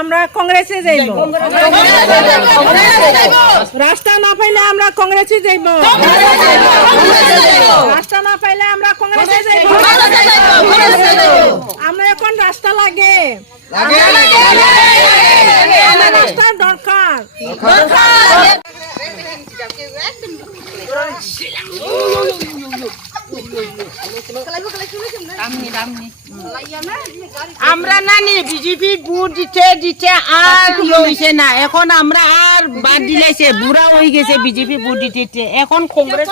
আমরা কংগ্রেসে যাইব, রাস্তা না পাইলে আমরা কংগ্রেসে যাইব, রাস্তা না পাইলে আমরা কংগ্রেসে যাইব। আমরা এখন রাস্তা লাগে, আমরা রাস্তার দরকার। আমরা নানি বিজেপি ভোট দিতে দিতে আর হইছে না, এখন আমরা আর বাদ দিলাইছে, বুড়া হয়ে গেছে বিজেপি ভোট দিতে। এখন কংগ্রেস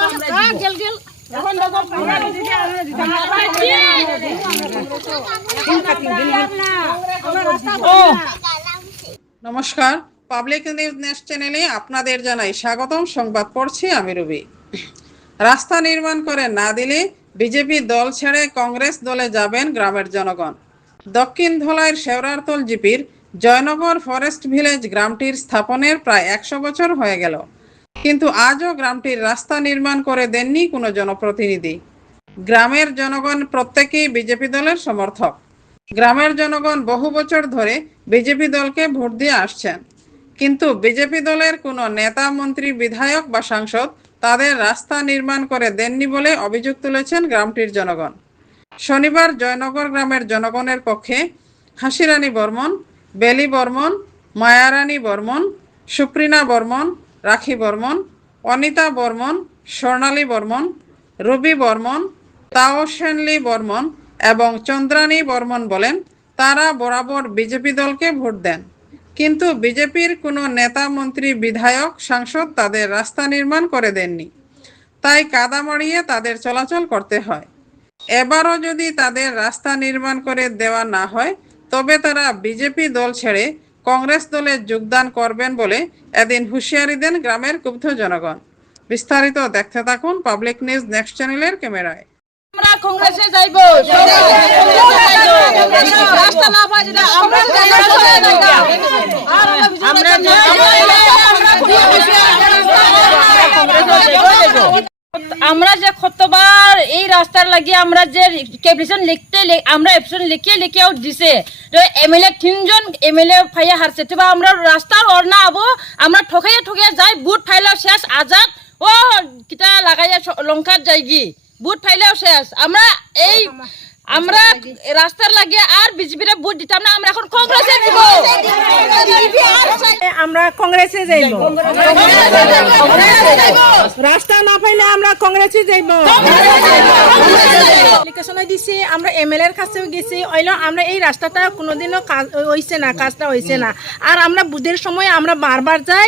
নমস্কার, পাবলিক নিউজ নেক্সট চ্যানেলে আপনাদের জানাই স্বাগতম। সংবাদ পড়ছি আমি রবি। রাস্তা নির্মাণ করে না দিলে বিজেপি দল ছেড়ে কংগ্রেস দলে যাবেন গ্রামের জনগণ। দক্ষিণ ধলাইয়ের শেওড়ারতল জিপির জয়নগর ফরেস্ট ভিলেজ গ্রামটির স্থাপনের প্রায় 100 বছর হয়ে গেল, কিন্তু আজও গ্রামটির রাস্তা নির্মাণ করে দেননি কোনো জনপ্রতিনিধি। গ্রামের জনগণ প্রত্যেকেই বিজেপি দলের সমর্থক। গ্রামের জনগণ বহু বছর ধরে বিজেপি দলকে ভোট দিয়ে আসছেন, কিন্তু বিজেপি দলের কোনো নেতা, মন্ত্রী, বিধায়ক বা সাংসদ তাদের রাস্তা নির্মাণ করে দেননি বলে অভিযোগ তুলেছেন গ্রামটির জনগণ। শনিবার জয়নগর গ্রামের জনগণের পক্ষে হাসিরানী বর্মন, বেলি বর্মন, মায়ারানী বর্মন, সুপ্রিনা বর্মন, রাখি বর্মন, অনিতা বর্মন, স্বর্ণালী বর্মন, রবি বর্মন, তাওসেনলি বর্মন এবং চন্দ্রানী বর্মন বলেন তারা বরাবর বিজেপি দলকে ভোট দেন, কিন্তু বিজেপির কোনো নেতা, মন্ত্রী, বিধায়ক, সাংসদ তাদের রাস্তা নির্মাণ করে দেননি। তাই কাদা মাড়িয়ে তাদের চলাচল করতে হয়। এবারও যদি তাদের রাস্তা নির্মাণ করে দেওয়া না হয় তবে তারা বিজেপি দল ছেড়ে কংগ্রেস দলে যোগদান করবেন বলে এদিন হুঁশিয়ারি দেন গ্রামের ক্ষুব্ধ জনগণ। বিস্তারিত দেখতে থাকুন পাবলিক নিউজ নেক্সট চ্যানেলের ক্যামেরায়। আমরা কংগ্রেসে যাইব, রাস্তা না পাই যদি আমরা যে কতবার এই রাস্তার লাগিয়ে আমরা যে ক্যাপ্লিকেশন আমরা অ্যাপ্লিকেশন লিখিয়ে দিছে, তো এমএলএ 3জন এমএলএ ফাইয়া হারছে, তো আমরা রাস্তার ওর না আবো আমরা ঠকাইয়া যাই, বুট ফাইলেও শেষ, আজাদ ও কিটা লাগাইয়া লঙ্কার যাইগি, বুট ফাইলেও শেষ। আমরা রাস্তার লাগিয়ে আর বিজেপির ভোট দিতাম না, আমরা এখন কংগ্রেসে দিব। আমরা কংগ্রেসে যাইব, রাস্তা না পাইলে আমরা কংগ্রেসে যাইব। অ্যাপ্লিকেশনে দিছি, আমরা এমএলএ এর কাছেও গেছি, হইলো আমরা এই রাস্তাটা কোনোদিনও হইছে না, কাজটা হইছে না। আর আমরা বুধের সময় আমরা বারবার যাই,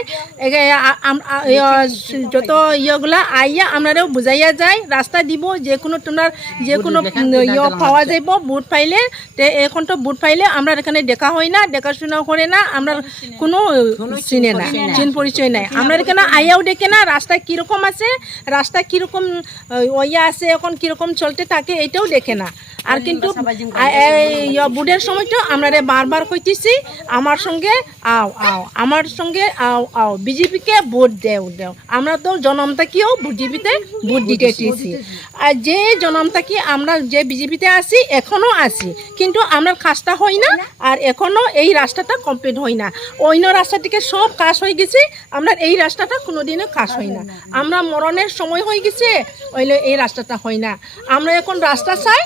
যত ইয়েগুলা আইয়া আমরাও বুঝাইয়া যাই, রাস্তা দিব, যে কোনো তোমার যে কোনো পাওয়া যাইব বুট পাইলে। এখন তো বুট পাইলে আমরা এখানে দেখা হয় না, দেখাশোনা করে না, আমরা কোনো চিনে না, চিন পরিচয় নাই। আমরা এখানে আইয়াও দেখে না রাস্তা কিরকম আছে, রাস্তা কিরকম ওইয়া আছে, এখন কিরকম চলতে থাকে এটাও দেখে না। আর কিন্তু বুটের সময় তো আমরা বারবার কইতেছি আমার সঙ্গে আও আও, আমার সঙ্গে আও আও, বিজেপিকে ভোট দেও দেও। আমরা তো জনম থাকিও বিজেপিতে ভোট দিতে চেয়েছি, আর যে জনম থাকি আমরা যে বিজেপিতে আছি এখনো আছি, কিন্তু আমরা কাজটা হয় না, আর এখনো এই রাস্তাটা কমপ্লিট হয় না। অন্য রাস্তা থেকে সব কাজ হয়ে গেছে, আমরা এই রাস্তাটা কোনোদিনও কাজ হয় না। আমরা মরণের সময় হয়ে গেছে, হইলে এই রাস্তাটা হয় না। আমরা এখন রাস্তা চাই,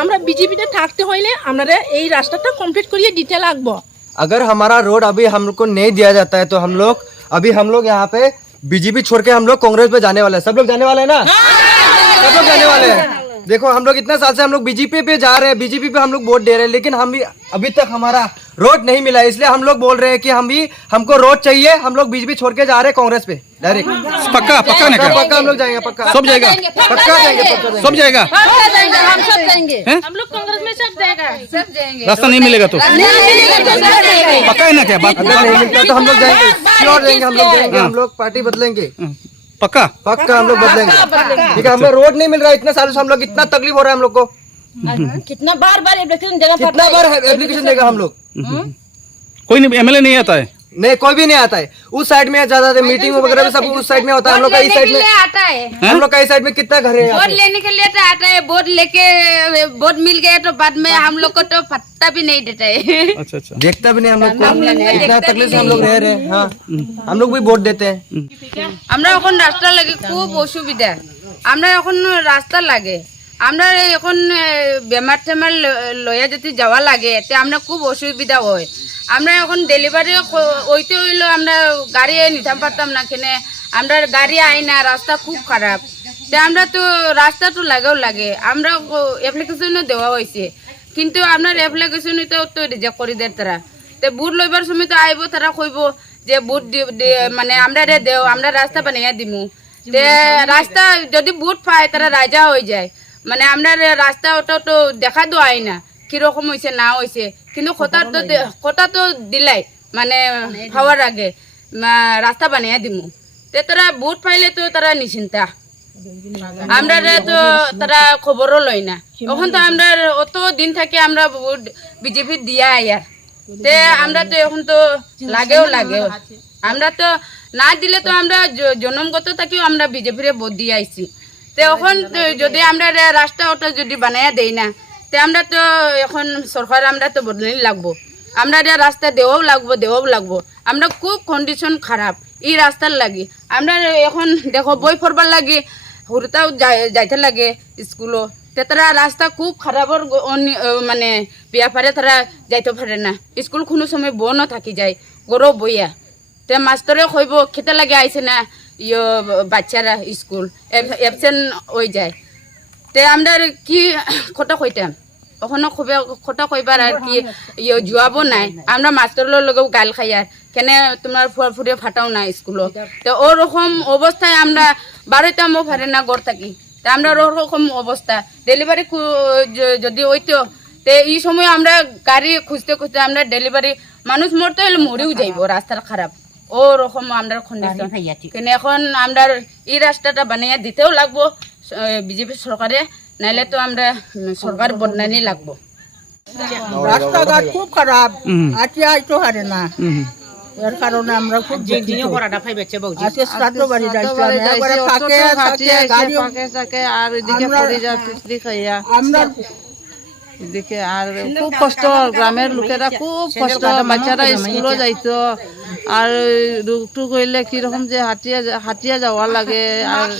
আমরা বিজেপিতে থাকতে হইলে আমরা এই রাস্তাটা কমপ্লিট করিয়ে দিতে লাগবো। अगर हमारा रोड अभी हम लोग को नहीं दिया जाता है तो हम लोग यहाँ पे बीजेपी छोड़ के हम लोग कांग्रेस पे जाने वाले हैं। सब लोग जाने वाले हैं ना, सब लोग जाने वाले हैं। देखो हम लोग इतने साल से हम लोग बीजेपी पे जा रहे हैं, बीजेपी पे हम लोग वोट दे रहे हैं, लेकिन हम भी अभी तक हमारा रोड नहीं मिला, इसलिए हम लोग बोल रहे हैं कि हमको रोड चाहिए। हम लोग बीजेपी छोड़ के जा रहे हैं कांग्रेस पे डायरेक्ट। पक्का पक्का ना पक्का हम लोग जाएंगे, पक्का सब जाएगा, पक्का जाएंगे, सब जाएगा। हम सब जाएंगे, हैं? हम लोग कांग्रेस में सब जाएगा, सब जाएंगे। रास्ता नहीं मिलेगा तो पक्का है ना? क्या बात? अगर नहीं मिलता तो हम लोग जाएंगे, श्योर जाएंगे, हम लोग जाएंगे, हम लोग पार्टी बदलेंगे, पक्का पक्का हम लोग बदलेंगे। ठीक है, हमें रोड नहीं मिल रहा है, इतने सालों से हम लोग इतना तकलीफ हो रहा है हम लोग को, कितना बार एप्लीकेशन देना कितना बार एप्लीकेशन देगा हम लोग। कोई नहीं, एमएलए नहीं आता है, नहीं कोई भी नहीं आता है। उस साइड में ज्यादा मीटिंग वगैरह भी सब उस साइड में होता है। हम लोग का इस साइड में आता है हम लोग का इस साइड में कितना घर है यहाँ वोट पे? लेने के लिए तो आता है, वोट लेके वोट मिल गए तो बाद में हम लोग को तो पत्ता भी नहीं देता है। अच्छा अच्छा देखता भी नहीं हम लोग को, हम लोग को इतना देखता तकलीफ भी से हम लोग रह रहे हैं। हाँ हम लोग भी वोट देते हैं। আমরা এখন রাস্তা লাগে খুব অসুবিধা, আমরা এখন রাস্তা লাগে, আমরা এখন বেমার টেমার লয়া যদি যাওয়া লাগে তে আমরা খুব অসুবিধা হয়। আমরা এখন ডেলিভারি ওইতে হইলো আমরা গাড়ি নিতাম পারতাম না, কেনে আমরা গাড়ি আই না, রাস্তা খুব খারাপ। তে আমরা তো রাস্তা তো লাগেও লাগে, আমরা অ্যাপ্লিকেশনও দেওয়া হয়েছে, কিন্তু আপনার অ্যাপ্লিকেশন তো রিজেক্ট করে দেয় তারা। তে বুট লইবার সময় তো আইব, তারা কইব যে বুট মানে আমরা রে দেও, আমরা রাস্তা বানাইয়া দিমু। তে রাস্তা যদি বুট পায় তারা রাজা হয়ে যায়, মানে আমরা রাস্তা ওটা তো দেখা দেওয়াই না কিরকম হয়েছে না হয়েছে, কিন্তু কথা তো দিলাই মানে হওয়ার আগে রাস্তা বানাইয়া দিমু। তে তারা বুট পাইলে তো তারা নিশ্চিন্তা, আমরা তো তারা খবরও লয় না। এখন তো আমরা অত দিন থেকে আমরা ভোট বিজেপি দিয়া আয়ার, তে আমরা তো এখন তো লাগেও আমরা তো না দিলে তো আমরা জন্মগত থেকেও আমরা বিজেপিরে ভোট দিয়ে আইছি। তে এখন যদি আমরা রাস্তা ওটা যদি বানাইয়া দেই না, তে আমরা তো এখন সরকার আমরা তো বদলানি লাগবো, আমরা রাস্তা দেওয়াও লাগবো। আমরা খুব কন্ডিশন খারাপ এই রাস্তার লাগি। আমরা এখন দেখো বই পড়বার লাগি হুরতাও যাইতে লাগে স্কুলও, তে তারা রাস্তা খুব খারাপর মানে বিয়াপারে তারা যাইতে পারে না, স্কুল কোনো সময় বনও থাকি যায় গরো বইয়া। তে মাস্টরে কইব খেতে লাগে আইছে না বাচ্চারা স্কুল অ্যাবসেন্ট হয়ে যায়। তে আমরা কি কথা কইতাম, ওখানে কথা কইবার আর কি জুয়াবো নাই। আমরা মাস্টরের লগেও গাল খাই আর কেনে তোমার ফুরে ফাটাও না স্কুলও। তো ওরকম অবস্থায় আমরা বারোটামও পারে না গড় থাকি, তা আমরা ওরকম অবস্থা ডেলিভারি যদি হইতো তে এই সময় আমরা গাড়ি খুঁজতে আমরা ডেলিভারি মানুষ মরতে হলে মরেও যাইব, রাস্তার খারাপ ওরকম আমরা কন্ডিশন। কিন্তু এখন আমরা এই রাস্তাটা বানাইয়া দিতেও লাগবো বিজেপি সরকারে, নাইলে তো আমরা সরকার বদনানি লাগবো। রাস্তাঘাট খুব খারাপ, আজকে আইতো হারে না, এর কারণে আমরা খুব আজকে শ্রাদ্ধ বাড়ি যাইছিলাম, একবারে ফাঁকে গাড়ি আমরা এদিকে আর খুব কষ্ট, গ্রামের লোকেরা খুব কষ্ট, বাচ্চারা স্কুলও যাইতো আর রোগটুক হইলে কিরকম যে হাঁটিয়া যাওয়া লাগে। আর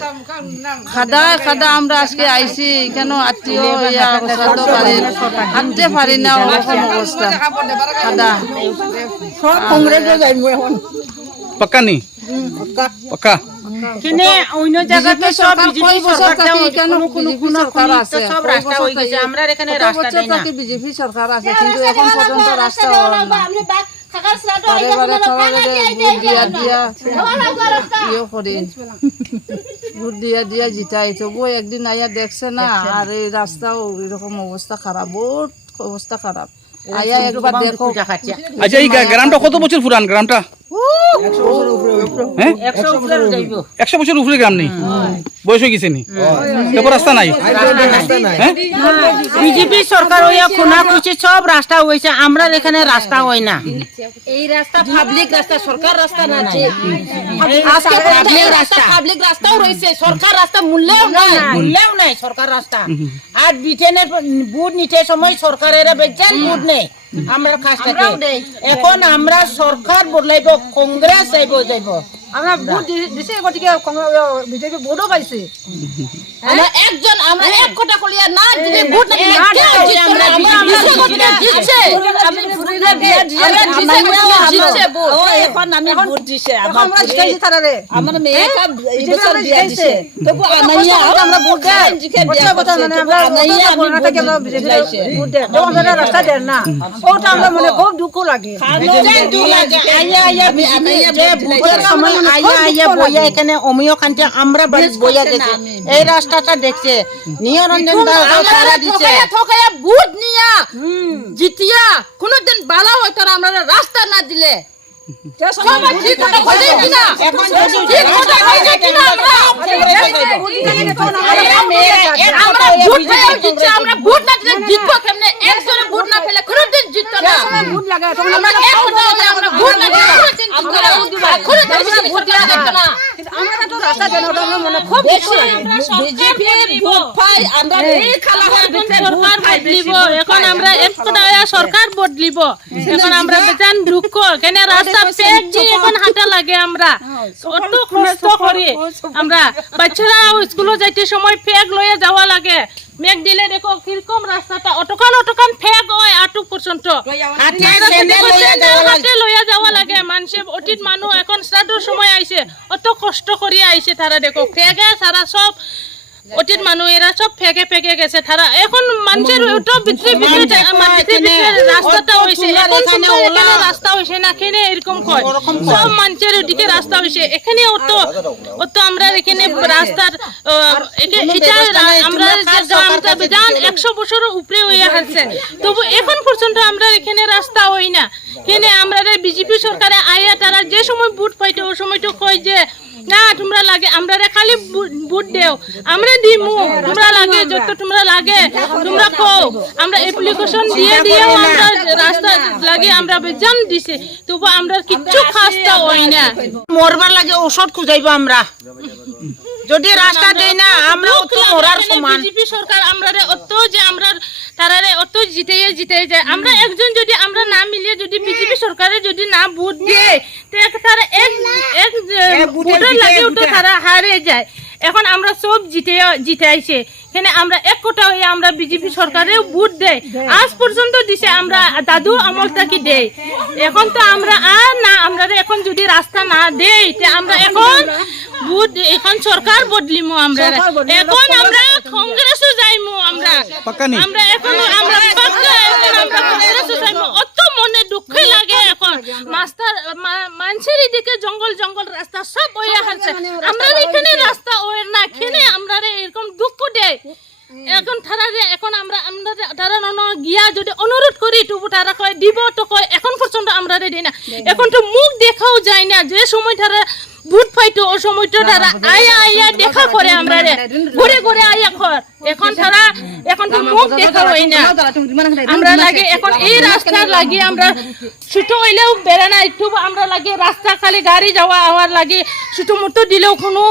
খাদা আমরা আজকে আইছি কেন আত্মীয় হাঁটতে পারি না, ওরকম অবস্থা খাদা। সব কংগ্রেসে যাইমু এখন पक्का नहीं पक्का কিনে অন্য জায়গাতে সব বিজেপি সরকার কোনো আছে, সব রাস্তা হয়ে গেছে, আমরা এখানে রাস্তা নাই না। বিজেপি সরকার আছে কিন্তু এখন পর্যন্ত রাস্তা হলো না। বারে ভোট দিয়া জিতাই তবু একদিন আইয়া দেখছে না, আর এই রাস্তাও এরকম অবস্থা খারাপ, বহুত অবস্থা খারাপ। আইয়া একবার দেখো। अच्छा ये গ্রামটা কত বছর পুরান গ্রামটা? 100 বছর উপরে গ্রাম নেই, বয়স হয়ে গেছে নি, তারপর রাস্তা নাই। বিজেপি সরকার হইয়া খুনা খুশি সব রাস্তা হয়েছে, আমরা এখানে রাস্তা হয় না। এই রাস্তা পাবলিক রাস্তা, সরকার রাস্তা না, আজকে পাবলিক রাস্তাও রয়েছে, সরকার রাস্তা মূল্যেও নাই সরকার রাস্তা। আর ব্রিটেনের বুট নিতে সময় সরকারের বেজান বুট নেই, আমরা খাস থাকে। এখন আমরা সরকার বদলাইব, কংগ্রেস যাইব। আমরা ভোট দিছে, গতিকে বিজেপি ভোটও পাইছে। আমরা একজন আমরা এক কথা কলিয়া না দিলে ভোট না দিলে আমরা জিতছে। আমি ফুরিলে বিয়া দিয়া জিতছে ভোট। এখন আমি ভোট দিছে, আমরা জিতাইছি তারারে, আমার মেয়েটা এই বছর বিয়া দিছে, তবু আনাইয়া আমরা ভোট দেই, কথা মানে আমরা আনাইয়া আমরা থেকে আমরা বিজেপি ভোট দেই, আমরা রাস্তা দেন না, ওটা আমরা মনে খুব দুঃখ লাগে। আইয়া ভোটের সময় আইয়া বইয়া এখানে অমিয় খান্তি আমরা বইয়া দেখে এই রাস্তাটা দেখছে, নিয়রঞ্জন সারা দিচ্ছে ঠকায়া ভোট নিয়া জিতিয়া কোনদিন বালা হইতো আমরা রাস্তা না দিলে ঠিক কথা কইছে কিনা এখন যদি ঠিক কথা কইছে কিনা আমরা ভোট পেয়ে জিতছি আমরা ভোট না দিলে জিতবো কেমনে একজনে ভোট না পেলে কোনদিন জিততো না ভোট লাগে আমরা এক কথা হলে আমরা ভোট না দিলে আমরা কোনদিন ভোট দেওয়া যেত না আমরা তো রাস্তা দেন ওটা আমার মনে খুব বেশি বিজেপি ভোট পাই আমরা এই খালা হয়ে সরকার বদলিব এখন আমরা এক কথা সরকার বদলিব এখন আমরা বেজান দুঃখ কেন রাস্তা পেক দিয়ে এখন হাঁটা লাগে আমরা অত কষ্ট করে আমরা বাচ্চারা স্কুলে যাইতে সময় ফেক লয়ে যাওয়া লাগে মেঘ দিলে দেখো কিরকম রাস্তাটা অটকান ফেক হয় আটু পর্যন্ত হাতে লইয়া যাওয়া লাগে মানুষে অতীত মানুষ এখন শ্রাদ্ধর সময় আইছে অত কষ্ট করিয়া আইছে তারা দেখো ফেগে সারা সব অতীত মানুষ এরা সব ফেকে গেছে তারা এখন মানুষের রাস্তাটা হয়েছে এখন এখানে রাস্তা হয়েছে না এখানে এরকম কয় সব মানুষের ওদিকে রাস্তা হয়েছে এখানে অত আমরা এখানে রাস্তার এটা আমরা গ্রামটা বেজান 100 বছরের উপরে হয়ে আছে তবু এখন পর্যন্ত আমরা এখানে রাস্তা হই না এখানে আমরা বিজেপি সরকারে আইয়া তারা যে সময় ভোট পাইতো ওই সময়টা কয় যে না তোমরা লাগে আমরা খালি ভোট দেও আমরা দিমু তোমরা লাগে যত তোমরা লাগে তোমরা কও আমরা অ্যাপ্লিকেশন দিয়েও আমরা রাস্তা লাগে আমরা বেজান দিছে তবু আমরা কিচ্ছু খাস্তা হই না মরবার লাগে ঔষধ খুঁজাইবো আমরা যদি রাস্তা দেই না আমরা তো মরার সমান বিজেপি সরকার আমরা অত যে আমরা তারারে অত জিতে যায় আমরা একজন যদি আমরা না মিলিয়ে যদি বিজেপি সরকারে যদি না ভোট দেয় তো তারা এক ভোটের লাগে তো তারা হারে যায় এখন আমরা সব জিতে আইছে এখানে আমরা এক কোটা হয়ে আমরা বিজেপি সরকারেও ভোট দেয় আজ পর্যন্ত দিছে আমরা দাদু আমলটা কি দেয় এখন তো আমরা আর না আমরা এখন যদি রাস্তা না দেই তে আমরা এখন ভোট এখন সরকার বদলিমু আমরা এখন আমরা কংগ্রেসে যাইমু আমরা আমরা এখন আমরা পাক্কা এখন আমরা কংগ্রেসে যাইমু অত মনে দুঃখ লাগে এখন মাস্টার মানুষের দিকে জঙ্গল রাস্তা সব হয়ে আছে আমরা এখানে রাস্তা ওই না এখানে আমরা এরকম দুঃখ দেয় এখন এখন আমরা তারা গিয়া যদি অনুরোধ করি তবু তারা কয় দিব তো কয় এখন পর্যন্ত আমরা দিই না এখন তো মুখ দেখাও যায় না যে সময় তারা ভোট পাইতো ওই সময়টা তারা আইয়া দেখা করে আমরা ঘুরে আইয়া কর এখন তারা এখন তো মুখ দেখা হয় না আমরা লাগে এখন এই রাস্তা লাগে আমরা ছোট হইলেও বেড়ে না একটু আমরা লাগে রাস্তা খালি গাড়ি যাওয়া আওয়ার লাগে ছোট মতো দিলেও কোনো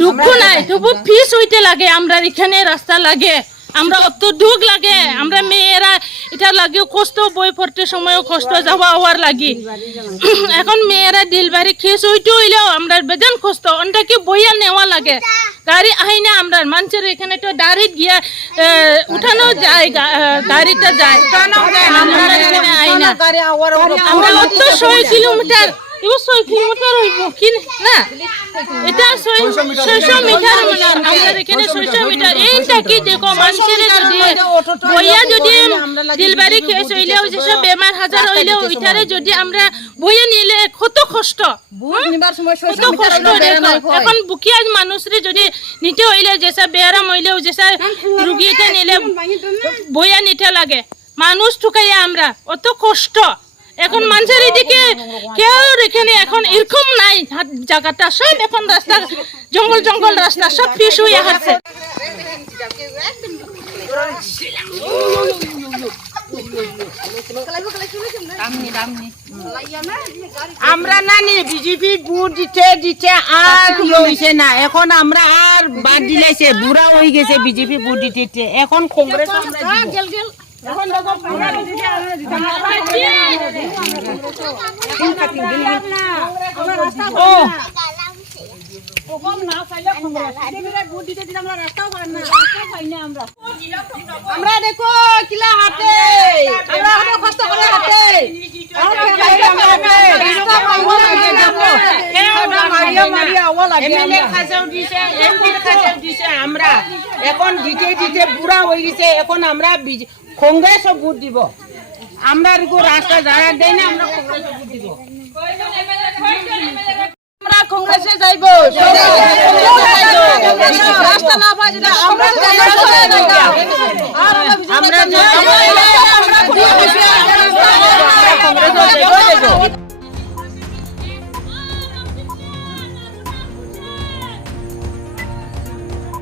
দুঃখ নাই তবু ফিস হইতে লাগে আমরা এখানে রাস্তা লাগে আমরা অত দুঃখ লাগে আমরা মেয়েরা এটা লাগে কষ্ট বই পড়তে সময়ও কষ্ট যাওয়া হওয়ার লাগে এখন মেয়েরা ডেলিভারি খেস হইতে হইলেও আমরা বেজান কষ্ট অন্যকে বইয়া নেওয়া লাগে গাড়ি আই না আমরা মানুষের এখানে তো ডাইরেক্ট গিয়া উঠানো যায় গাড়িটা যায় আমরা এখানে আই না আমরা অত 100 কিলোমিটার এবার 100 কিলোমিটার হইব কি না এটা 600 মিটার আমরা এখানে 600 মিটার এইটা কি দেখো মানুষের যদি বইয়া যদি ডেলিভারি কেস হইলেও যেসব বেমার হাজার হইলেও ওইটারে যদি আমরা বইয়া নিলে কত কষ্ট কত কষ্ট দেখো এখন বুকিয়া মানুষরে যদি নিতে হইলে যেসব বেয়ারাম হইলেও যেসব রুগীতে নিলে বইয়া নিতে লাগে মানুষ ঠুকাইয়া আমরা অত কষ্ট এখন মানুষের এদিকে কেউ এখানে এখন এরকম নাই জায়গাটা সব এখন রাস্তা জঙ্গল রাস্তা সব ফিস হয়ে আছে আমরা নানি বিজেপি ভোট দিতে আর হইছে না এখন আমরা আর বাদ দিলাইছে বুড়া হয়ে গেছে বিজেপি ভোট দিতে এখন কংগ্রেস এখন আমরা দেখো কিলা হাতে আমরা কষ্ট করে হাতে আমরা এখন দিতে বুড়া হয়ে গেছে এখন আমরা কংগ্রেস ভোট দিব আমরা রাস্তা যারা দেয় না আমরা কংগ্রেস ভোট দিব আমরা কংগ্রেসে যাইব রাস্তা না পাই আমরা